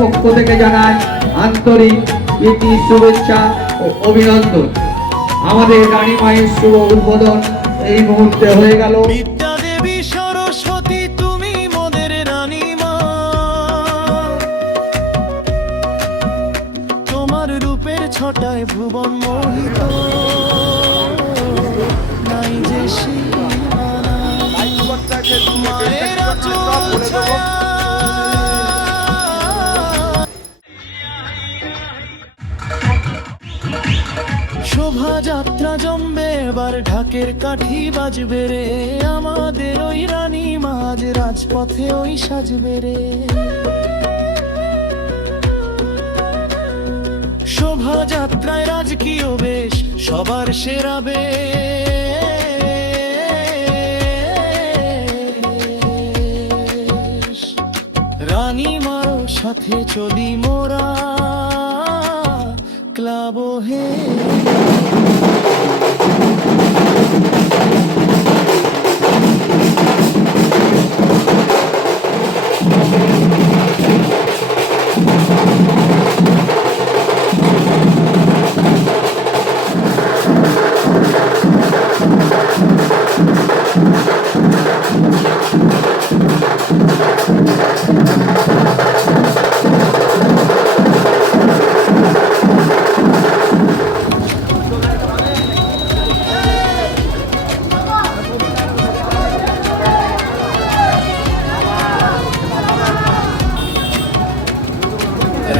পক্ষ থেকে জানাই আন্তরিক প্রীতি, শুভেচ্ছা ও অভিনন্দন। আমাদের রানী মায়ের শুভ উদ্বোধন এই মুহূর্তে হয়ে গেল। বিদ্যা দেবী সরস্বতী তুমি মোদের রানী মা, তোমার রূপের ছটায় ভুবন মোহিত, নাই যে সীমানা। মায়ের আঁচল ছায়া শোভাযাত্রা জমবে, এবার ঢাকের কাঠি বাজবে রে, আমাদের ওই রানী মাঝ রাজপথে ওই সাজবে রে। শোভাযাত্রায় রাজকীয় বেশ, সবার সেরা বেশ, রানী মার সাথে চলি মোরা ক্লাব হে।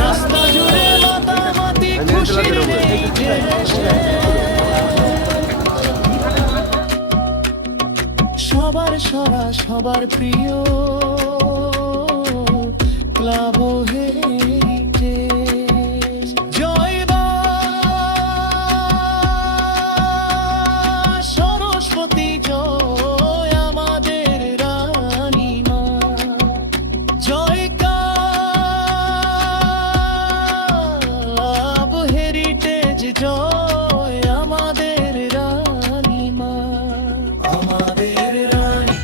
রাস্তা জুড়ে মাতামাতি খুশির নেই যে সবার সরা সবার প্রিয় ক্লাব হেরিটেজ। জয় মা সরস্বতী, জয় আমাদের রানী মা, জয় ক্লাব হেরিটেজ, জয় আমাদের রানী মা, আমাদের রানী।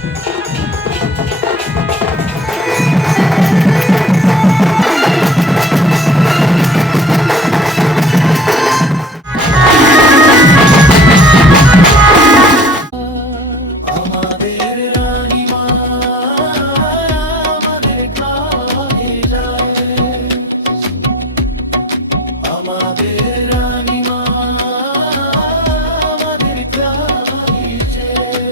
আমাদের রানী মা, আমাদের ক্লাবে যায়, আমাদের রানী মা, আমাদের ক্লাবে যায়।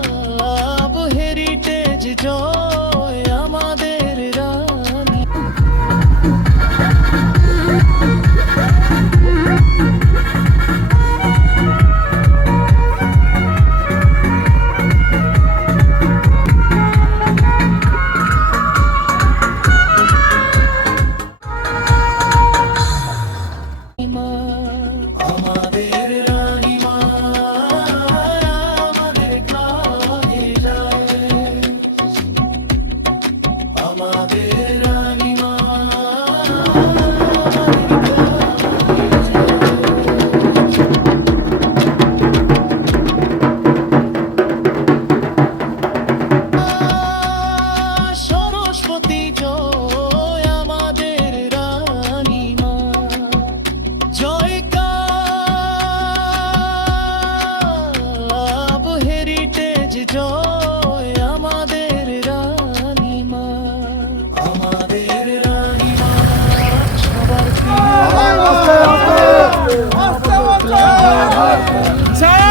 ক্লাব হেরিটেজ, জয় আমাদের রানী। আমাদের রানী মা, আমাদের ক্লাবে যায়, আমাদের রানী মা, আমাদের ক্লাবে যায়। সরস্বতী, জয় আমাদের রানী মা, জয় ক্লাব হেরিটেজ, জয় আমাদের রানী মা, আমাদের রানী মা, সবার প্রিয়। জয়